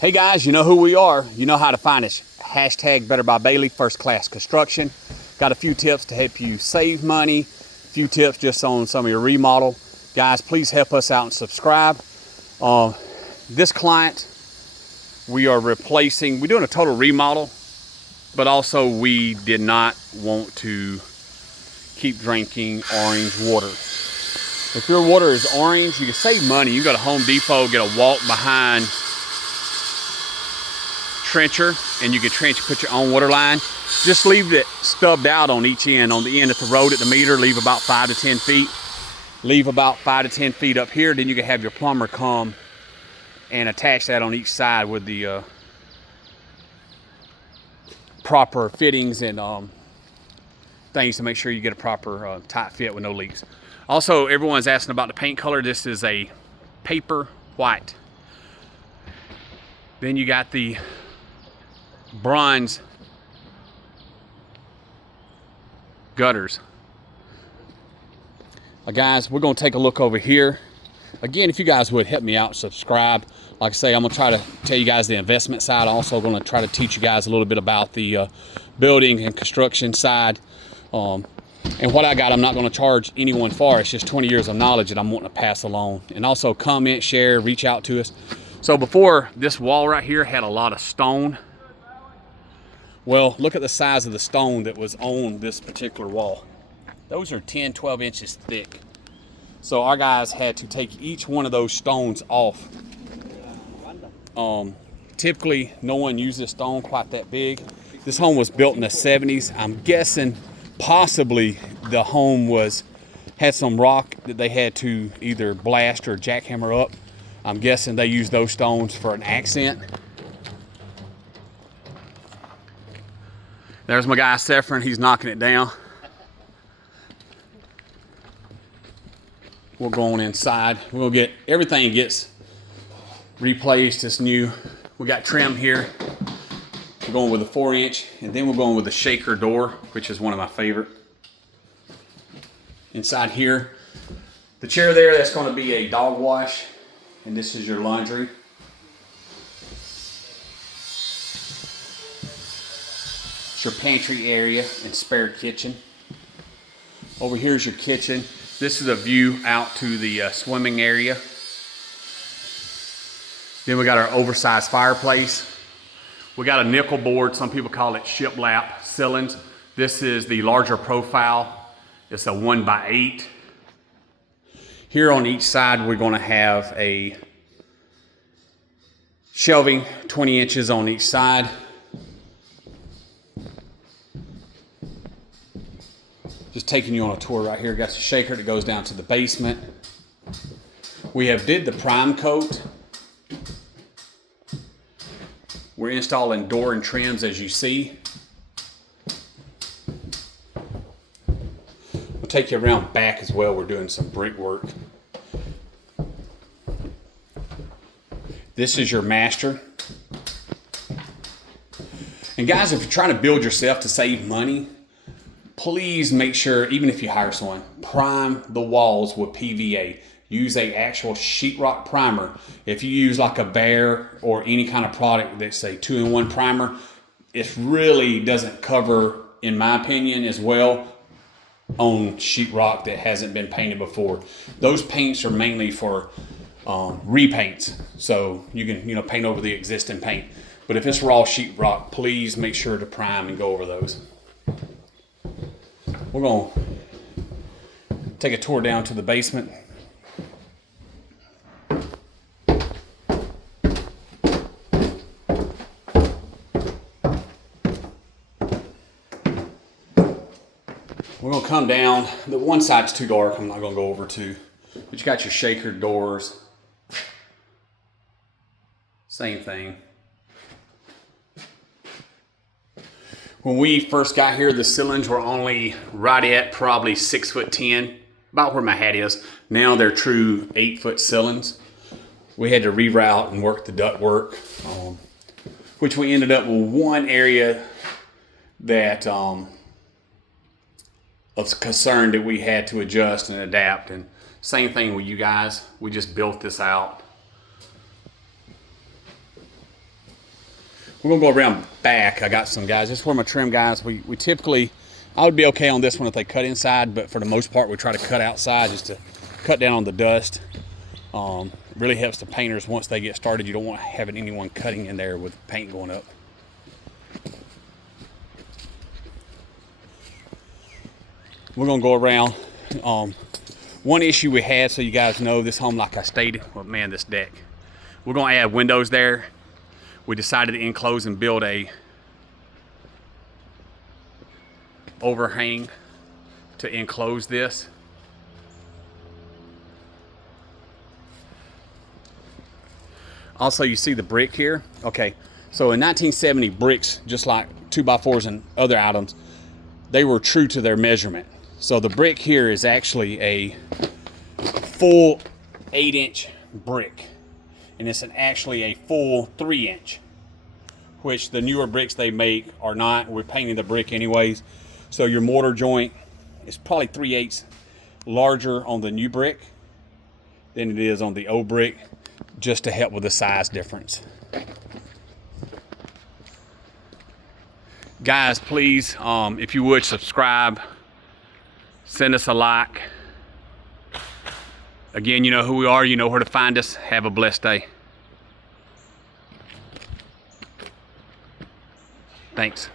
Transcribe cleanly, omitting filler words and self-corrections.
Hey guys, you know who we are. You know how to find us. Hashtag Better by Bailey, First Class Construction. Got a few tips to help you save money. A few tips just on some of your remodel. Guys, please help us out and subscribe. This client, we are replacing, we're doing a total remodel, but also we did not want to keep drinking orange water. If your water is orange, you can save money. You go to Home Depot, get a walk behind trencher, and you can trench, put your own water line. Just leave it stubbed out on each end. On the end at the road at the meter, leave about 5 to 10 feet. Leave about 5 to 10 feet up here. Then you can have your plumber come and attach that on each side with the proper fittings and things to make sure you get a proper tight fit with no leaks. Also, everyone's asking about the paint color. This is a paper white. Then you got the bronze gutters. Guys, we're going to take a look over here. Again, if you guys would help me out, subscribe. Like I say, I'm going to try to tell you guys the investment side. Also going to try to teach you guys a little bit about the building and construction side. And what I got, I'm not going to charge anyone for. It's just 20 years of knowledge that I'm wanting to pass along. And also comment, share, reach out to us. So before, this wall right here had a lot of stone. Well, look at the size of the stone that was on this particular wall. Those are 10, 12 inches thick. So our guys had to take each one of those stones off. Typically, no one uses this stone quite that big. This home was built in the 70s. I'm guessing possibly the home had some rock that they had to either blast or jackhammer up. I'm guessing they used those stones for an accent. There's my guy Sefrin, he's knocking it down. We're going inside. We're gonna get, everything gets replaced, it's new. We got trim here. We're going with a 4-inch, and then we're going with a shaker door, which is one of my favorite. Inside here, the chair there, that's gonna be a dog wash, and this is your laundry. Your pantry area and spare kitchen. Over here is your kitchen. This is a view out to the swimming area. Then we got our oversized fireplace. We got a nickel board, some people call it shiplap ceilings. This is the larger profile. It's a 1x8. Here on each side we're going to have a shelving 20 inches on each side. Just taking you on a tour right here. Got the shaker that goes down to the basement. We have did the prime coat. We're installing door and trims as you see. We'll take you around back as well. We're doing some brickwork. This is your master. And guys, if you're trying to build yourself to save money, please make sure, even if you hire someone, prime the walls with PVA. Use a actual sheetrock primer. If you use like a Bear or any kind of product that's a 2-in-1 primer, it really doesn't cover, in my opinion, as well on sheetrock that hasn't been painted before. Those paints are mainly for repaints, so you can paint over the existing paint. But if it's raw sheetrock, please make sure to prime and go over those. We're going to take a tour down to the basement. We're going to come down. The one side's too dark, I'm not going to go over to. But you got your shaker doors. Same thing. When we first got here, the ceilings were only right at probably 6'10", about where my hat is. Now they're true 8-foot ceilings. We had to reroute and work the duct work, which we ended up with one area that of concern that we had to adjust and adapt. And same thing with you guys. We just built this out. We're gonna go around back. I got some guys. This is where my trim guys. We typically, I would be okay on this one if they cut inside, but for the most part, we try to cut outside just to cut down on the dust. Really helps the painters once they get started. You don't want having anyone cutting in there with paint going up. We're gonna go around. One issue we had, so you guys know, this home, like I stated, well, man, this deck. We're gonna add windows there. We decided to enclose and build a overhang to enclose this. Also, you see the brick here. Okay, so in 1970, bricks, just like 2x4s and other items, they were true to their measurement. So the brick here is actually a full 8-inch brick, and it's actually a full 3-inch, which the newer bricks they make are not. We're painting the brick anyways, so your mortar joint is probably 3/8 larger on the new brick than it is on the old brick, just to help with the size difference. Guys, please, if you would, subscribe, send us a like. Again, you know who we are, you know where to find us. Have a blessed day. Thanks.